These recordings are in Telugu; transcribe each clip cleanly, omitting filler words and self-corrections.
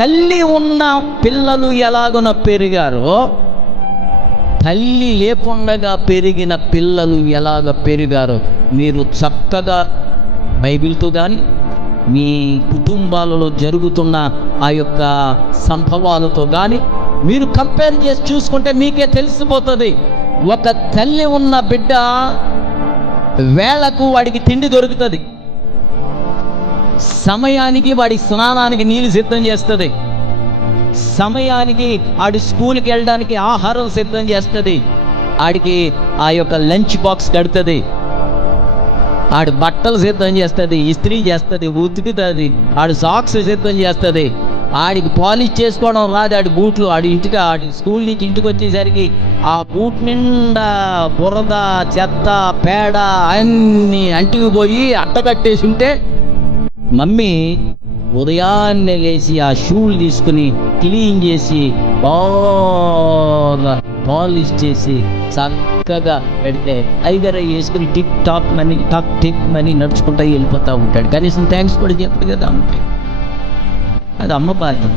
తల్లి ఉన్న పిల్లలు ఎలాగున పెరిగారో, తల్లి లేకుండగా పెరిగిన పిల్లలు ఎలాగ పెరిగారో మీరు చక్కగా బైబిల్తో కానీ మీ కుటుంబాలలో జరుగుతున్న ఆ యొక్క సంభవాలతో కానీ మీరు కంపేర్ చేసి చూసుకుంటే మీకే తెలిసిపోతుంది. ఒక తల్లి ఉన్న బిడ్డ వేళకు వాడికి తిండి దొరుకుతుంది, సమయానికి వాడి స్నానానికి నీళ్ళు సిద్ధం చేస్తుంది, సమయానికి ఆడి స్కూల్కి వెళ్ళడానికి ఆహారం సిద్ధం చేస్తుంది, ఆడికి ఆ యొక్క లంచ్ బాక్స్ కడుతుంది, ఆడి బట్టలు సిద్ధం చేస్తుంది, ఇస్త్రీ చేస్తుంది, ఉతుకుతుంది, ఆడి సాక్స్ సిద్ధం చేస్తుంది, ఆడికి పాలిష్ చేసుకోవడం రాదు, ఆడి బూట్లు ఆడి స్కూల్ నుంచి ఇంటికి వచ్చేసరికి ఆ బూట్ నిండా బురద చెత్త పేడ అన్నీ అంటికిపోయి అట్టకట్టేసి ఉంటే మమ్మీ ఉదయాన్నే లేచి ఆ షూలు తీసుకుని క్లీన్ చేసి బాగా పాలిష్ చేసి చక్కగా పెడితే ఐదర వేసుకుని టిక్ టిక్ మని నడుచుకుంటా వెళ్ళిపోతూ ఉంటాడు. కనీసం థ్యాంక్స్ కూడా చెప్పదు కదా అమ్మకి. అది అమ్మ బాధ్యత.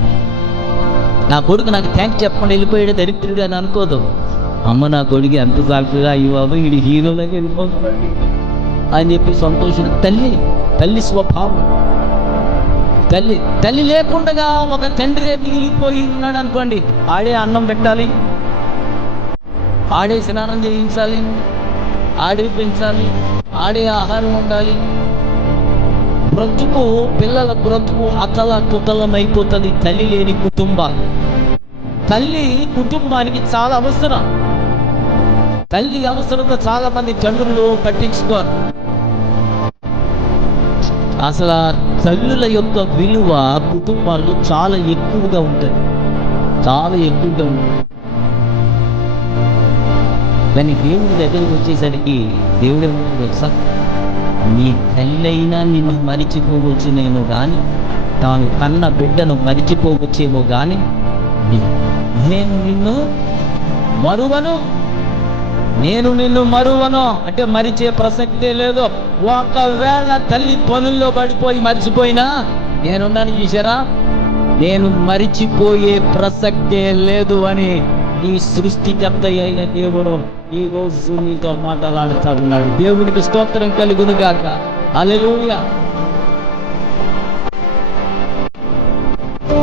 నా కొడుకు నాకు థ్యాంక్స్ చెప్పకుండా వెళ్ళిపోయాడు దరిద్రుడు అని అనుకోదు. అమ్మ నా కొడుకు ఎంత చక్కగా అయ్యబాబు వీడి హీరోలాగా వెళ్ళిపోతున్నాడు అని చెప్పి సంతోషం. తల్లి స్వభావం. తల్లి లేకుండా ఒక తండ్రి మిగిలిపోయి ఉన్నాడు అనుకోండి, ఆడే అన్నం పెట్టాలి, ఆడే స్నానం చేయించాలి, ఆడే పెంచాలి, ఆడే ఆహారం ఉండాలి. బ్రతుకు పిల్లల బ్రతుకు అతలకుతలమైపోతుంది తల్లి లేని కుటుంబాలు. తల్లి కుటుంబానికి చాలా అవసరం. తల్లి అవసరంగా చాలా మంది తండ్రులు పట్టించుకోరు. అసలు తల్లుల యొక్క విలువ కుటుంబాల్లో చాలా ఎక్కువగా ఉంటుంది, చాలా ఎక్కువగా ఉంటుంది. కానీ దేవుడి దగ్గరికి వచ్చేసరికి దేవుడి తెలుసా, నీ తల్లైనా నిన్ను మరిచిపోవచ్చునేమో కానీ, తాను కన్న బిడ్డను మరిచిపోవచ్చేమో కానీ నేను నిన్ను మరువను అంటే మరిచే ప్రసక్తే లేదు. ఒకవేళ తల్లి పనుల్లో పడిపోయి మర్చిపోయినా నేనున్నాను చూసారా, నేను మరిచిపోయే ప్రసక్తే లేదు అని ఈ సృష్టికర్త అయిన దేవుడు ఈ రోజు నీతో మాట్లాడుతున్నాడు. దేవునికి స్తోత్రం కలుగును గాక. హల్లెలూయా.